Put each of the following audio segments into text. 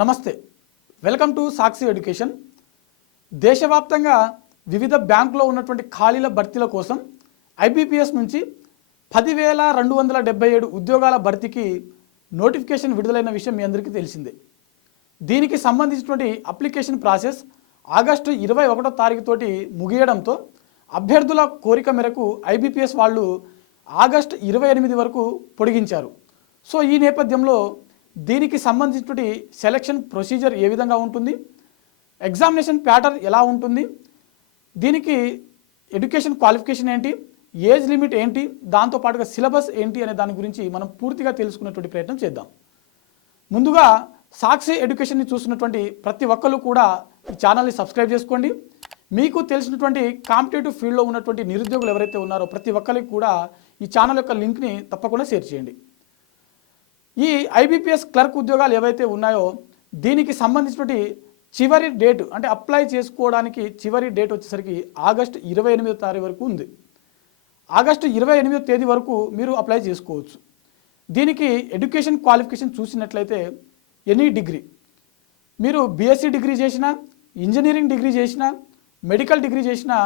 నమస్తే, welcome to Sakshi education. దేశవ్యాప్తంగా వివిధ బ్యాంకులో ఉన్నటువంటి ఖాళీల భర్తీల కోసం ఐబీపీఎస్ నుంచి 10,277 ఉద్యోగాల భర్తీకి నోటిఫికేషన్ విడుదలైన విషయం మీ అందరికీ తెలిసిందే. దీనికి సంబంధించినటువంటి అప్లికేషన్ ప్రాసెస్ ఆగస్టు 21వ తారీఖుతోటి ముగియడంతో అభ్యర్థుల కోరిక మేరకు ఐబీపీఎస్ వాళ్ళు ఆగస్టు 28 వరకు పొడిగించారు. సో ఈ నేపథ్యంలో దీనికి సంబంధించిన సెలక్షన్ ప్రొసీజర్ ఏ విధంగా ఉంటుంది, ఎగ్జామినేషన్ ప్యాటర్న్ ఎలా ఉంటుంది, దీనికి ఎడ్యుకేషన్ క్వాలిఫికేషన్ ఏంటి, ఏజ్ లిమిట్ ఏంటి, దాంతోపాటుగా సిలబస్ ఏంటి అనే దాని గురించి మనం పూర్తిగా తెలుసుకునేటువంటి ప్రయత్నం చేద్దాం. ముందుగా సాక్షి ఎడ్యుకేషన్ని చూస్తున్నటువంటి ప్రతి ఒక్కరు కూడా ఈ ఛానల్ని సబ్స్క్రైబ్ చేసుకోండి. మీకు తెలిసినటువంటి కాంపిటేటివ్ ఫీల్డ్లో ఉన్నటువంటి నిరుద్యోగులు ఎవరైతే ఉన్నారో ప్రతి ఒక్కరికి కూడా ఈ ఛానల్ యొక్క లింక్ని తప్పకుండా షేర్ చేయండి. ఈ ఐబీపీఎస్ క్లర్క్ ఉద్యోగాలు ఏవైతే ఉన్నాయో దీనికి సంబంధించినటువంటి చివరి డేట్ అంటే అప్లై చేసుకోవడానికి చివరి డేట్ వచ్చేసరికి ఆగస్టు 28వ తారీఖు వరకు ఉంది. ఆగస్టు 28వ తేదీ వరకు మీరు అప్లై చేసుకోవచ్చు. దీనికి ఎడ్యుకేషన్ క్వాలిఫికేషన్ చూసినట్లయితే ఎనీ డిగ్రీ, మీరు బీఎస్సీ డిగ్రీ చేసినా, ఇంజనీరింగ్ డిగ్రీ చేసినా, మెడికల్ డిగ్రీ చేసినా,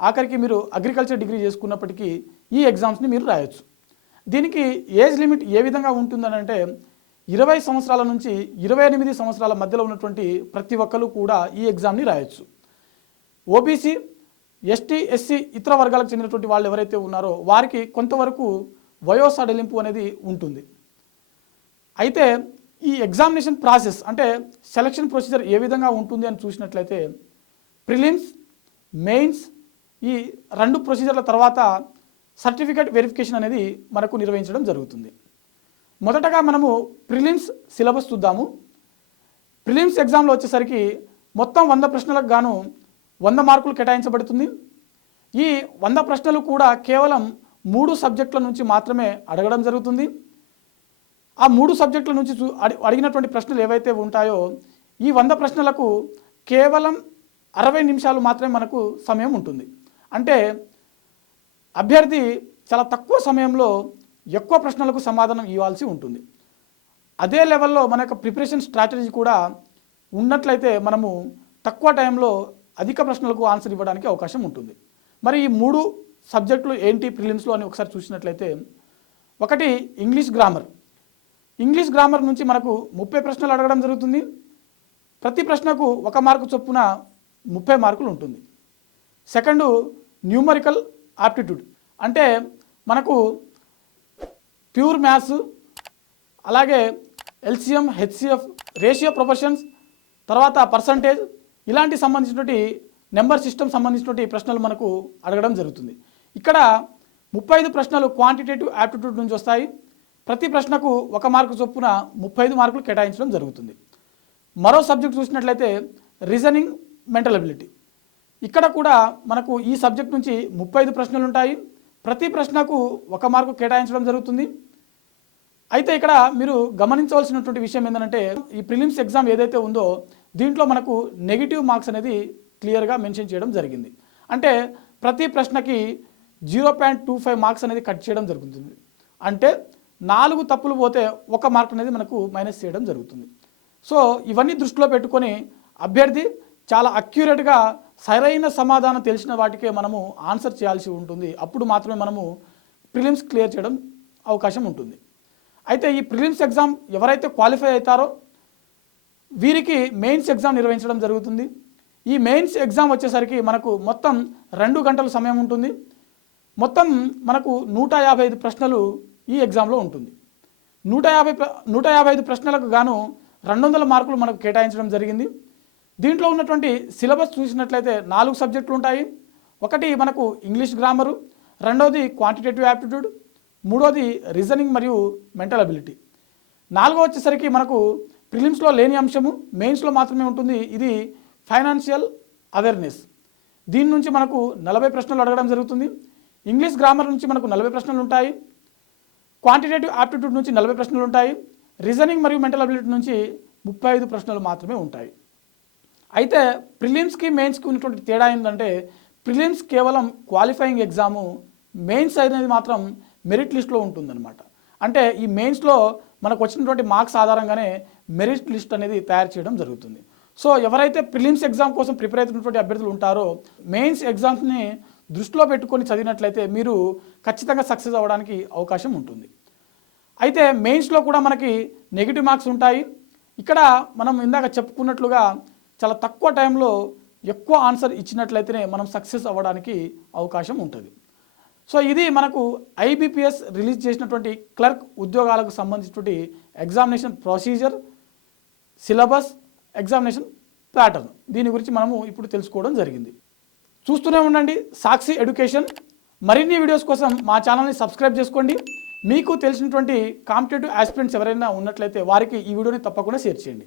ఆఖరికి మీరు అగ్రికల్చర్ డిగ్రీ చేసుకున్నప్పటికీ ఈ ఎగ్జామ్స్ని మీరు రాయొచ్చు. దీనికి ఏజ్ లిమిట్ ఏ విధంగా ఉంటుందని అంటే 20 సంవత్సరాల నుంచి 28 సంవత్సరాల మధ్యలో ఉన్నటువంటి ప్రతి ఒక్కరు కూడా ఈ ఎగ్జామ్ని రాయొచ్చు. ఓబీసీ, ఎస్టీ, ఎస్సీ ఇతర వర్గాలకు చెందినటువంటి వాళ్ళు ఎవరైతే ఉన్నారో వారికి కొంతవరకు వయో సడలింపు అనేది ఉంటుంది. అయితే ఈ ఎగ్జామినేషన్ ప్రాసెస్ అంటే సెలక్షన్ ప్రొసీజర్ ఏ విధంగా ఉంటుంది అని చూసినట్లయితే ప్రిలిమ్స్, మెయిన్స్ ఈ రెండు ప్రొసీజర్ల తర్వాత సర్టిఫికేట్ వెరిఫికేషన్ అనేది మనకు నిర్వహించడం జరుగుతుంది. మొదటగా మనము ప్రిలిమ్స్ సిలబస్ చూద్దాము. ప్రిలిమ్స్ ఎగ్జామ్లో వచ్చేసరికి మొత్తం 100 ప్రశ్నలకు గాను 100 మార్కులు కేటాయించబడుతుంది. ఈ 100 ప్రశ్నలు కూడా కేవలం 3 సబ్జెక్టుల నుంచి మాత్రమే అడగడం జరుగుతుంది. ఆ 3 సబ్జెక్టుల నుంచి అడిగినటువంటి ప్రశ్నలు ఏవైతే ఉంటాయో ఈ 100 ప్రశ్నలకు కేవలం 60 నిమిషాలు మాత్రమే మనకు సమయం ఉంటుంది. అంటే అభ్యర్థి చాలా తక్కువ సమయంలో ఎక్కువ ప్రశ్నలకు సమాధానం ఇవ్వాల్సి ఉంటుంది. అదే లెవెల్లో మన యొక్క ప్రిపరేషన్ స్ట్రాటజీ కూడా ఉన్నట్లయితే మనము తక్కువ టైంలో అధిక ప్రశ్నలకు ఆన్సర్ ఇవ్వడానికి అవకాశం ఉంటుంది. మరి ఈ 3 సబ్జెక్టులు ఏంటి ప్రిలిమ్స్లో అని ఒకసారి చూసినట్లయితే, ఒకటి ఇంగ్లీష్ గ్రామర్. ఇంగ్లీష్ గ్రామర్ నుంచి మనకు 30 ప్రశ్నలు అడగడం జరుగుతుంది. ప్రతి ప్రశ్నకు 1 మార్కు చొప్పున 30 మార్కులు ఉంటుంది. సెకండు న్యూమరికల్ ఆప్టిట్యూడ్ అంటే మనకు ప్యూర్ మ్యాథ్స్, అలాగే ఎల్సిఎం, హెచ్సిఎఫ్, రేషియో ప్రొపోర్షన్స్, తర్వాత పర్సంటేజ్ ఇలాంటి సంబంధించినటువంటి నెంబర్ సిస్టమ్ సంబంధించినటువంటి ప్రశ్నలు మనకు అడగడం జరుగుతుంది. ఇక్కడ 35 ప్రశ్నలు క్వాంటిటేటివ్ యాప్టిట్యూడ్ నుంచి వస్తాయి. ప్రతి ప్రశ్నకు 1 మార్కు చొప్పున 35 మార్కులు కేటాయించడం జరుగుతుంది. మరో సబ్జెక్ట్ చూసినట్లయితే రీజనింగ్, మెంటల్ అబిలిటీ. ఇక్కడ కూడా మనకు ఈ సబ్జెక్ట్ నుంచి 35 ప్రశ్నలు ఉంటాయి. ప్రతి ప్రశ్నకు 1 మార్కు కేటాయించడం జరుగుతుంది. అయితే ఇక్కడ మీరు గమనించవలసినటువంటి విషయం ఏంటంటే ఈ ప్రిలిమ్స్ ఎగ్జామ్ ఏదైతే ఉందో దీంట్లో మనకు నెగిటివ్ మార్క్స్ అనేది క్లియర్గా మెన్షన్ చేయడం జరిగింది. అంటే ప్రతి ప్రశ్నకి 0.25 మార్క్స్ అనేది కట్ చేయడం జరుగుతుంది. అంటే 4 తప్పులు పోతే 1 మార్క్ అనేది మనకు మైనస్ చేయడం జరుగుతుంది. సో ఇవన్నీ దృష్టిలో పెట్టుకొని అభ్యర్థి చాలా అక్యురేట్గా సరైన సమాధానం తెలిసిన వాటికే మనము ఆన్సర్ చేయాల్సి ఉంటుంది. అప్పుడు మాత్రమే మనము ప్రిలిమ్స్ క్లియర్ చేయడం అవకాశం ఉంటుంది. అయితే ఈ ప్రిలిమ్స్ ఎగ్జామ్ ఎవరైతే క్వాలిఫై అవుతారో వీరికి మెయిన్స్ ఎగ్జామ్ నిర్వహించడం జరుగుతుంది. ఈ మెయిన్స్ ఎగ్జామ్ వచ్చేసరికి మనకు మొత్తం 2 గంటల సమయం ఉంటుంది. మొత్తం మనకు 155 ప్రశ్నలు ఈ ఎగ్జామ్లో ఉంటుంది. 155 ప్రశ్నలకు గాను 200 మార్కులు మనకు కేటాయించడం జరిగింది. దీంట్లో ఉన్నటువంటి సిలబస్ చూసినట్లయితే 4 సబ్జెక్టులు ఉంటాయి. ఒకటి మనకు ఇంగ్లీష్ గ్రామరు, రెండవది క్వాంటిటేటివ్ యాప్టిట్యూడ్, మూడోది రీజనింగ్ మరియు మెంటల్ అబిలిటీ, 4వ వచ్చేసరికి మనకు ప్రిలిమ్స్లో లేని అంశము మెయిన్స్లో మాత్రమే ఉంటుంది. ఇది ఫైనాన్షియల్ అవేర్నెస్. దీని నుంచి మనకు 40 ప్రశ్నలు అడగడం జరుగుతుంది. ఇంగ్లీష్ గ్రామర్ నుంచి మనకు 40 ప్రశ్నలు ఉంటాయి. క్వాంటిటేటివ్ యాప్టిట్యూడ్ నుంచి 40 ప్రశ్నలు ఉంటాయి. రీజనింగ్ మరియు మెంటల్ అబిలిటీ నుంచి 35 ప్రశ్నలు మాత్రమే ఉంటాయి. అయితే ప్రిలిమ్స్కి మెయిన్స్కి ఉన్నటువంటి తేడా ఏంటంటే ప్రిలిమ్స్ కేవలం క్వాలిఫైయింగ్ ఎగ్జాము, మెయిన్స్ అనేది మాత్రం మెరిట్ లిస్ట్లో ఉంటుందన్నమాట. అంటే ఈ మెయిన్స్లో మనకు వచ్చినటువంటి మార్క్స్ ఆధారంగానే మెరిట్ లిస్ట్ అనేది తయారు చేయడం జరుగుతుంది. సో ఎవరైతే ప్రిలిమ్స్ ఎగ్జామ్ కోసం ప్రిపేర్ అవుతున్నటువంటి అభ్యర్థులు ఉంటారో మెయిన్స్ ఎగ్జామ్స్ని దృష్టిలో పెట్టుకొని చదివినట్లయితే మీరు ఖచ్చితంగా సక్సెస్ అవ్వడానికి అవకాశం ఉంటుంది. అయితే మెయిన్స్లో కూడా మనకి నెగిటివ్ మార్క్స్ ఉంటాయి. ఇక్కడ మనం ఇందాక చెప్పుకున్నట్లుగా చాలా తక్కువ టైంలో ఎక్కువ ఆన్సర్ ఇచ్చినట్లయితేనే మనం సక్సెస్ అవ్వడానికి అవకాశం ఉంటుంది. సో ఇది మనకు ఐబీపీఎస్ రిలీజ్ చేసినటువంటి క్లర్క్ ఉద్యోగాలకు సంబంధించినటువంటి examination procedure, syllabus, examination pattern, దీని గురించి మనము ఇప్పుడు తెలుసుకోవడం జరిగింది. చూస్తూనే ఉండండి సాక్షి ఎడ్యుకేషన్. మరిన్ని వీడియోస్ కోసం మా ఛానల్ని సబ్స్క్రైబ్ చేసుకోండి. మీకు తెలిసినటువంటి కాంపిటేటివ్ ఆస్పిరెంట్స్ ఎవరైనా ఉన్నట్లయితే వారికి ఈ వీడియోని తప్పకుండా షేర్ చేయండి.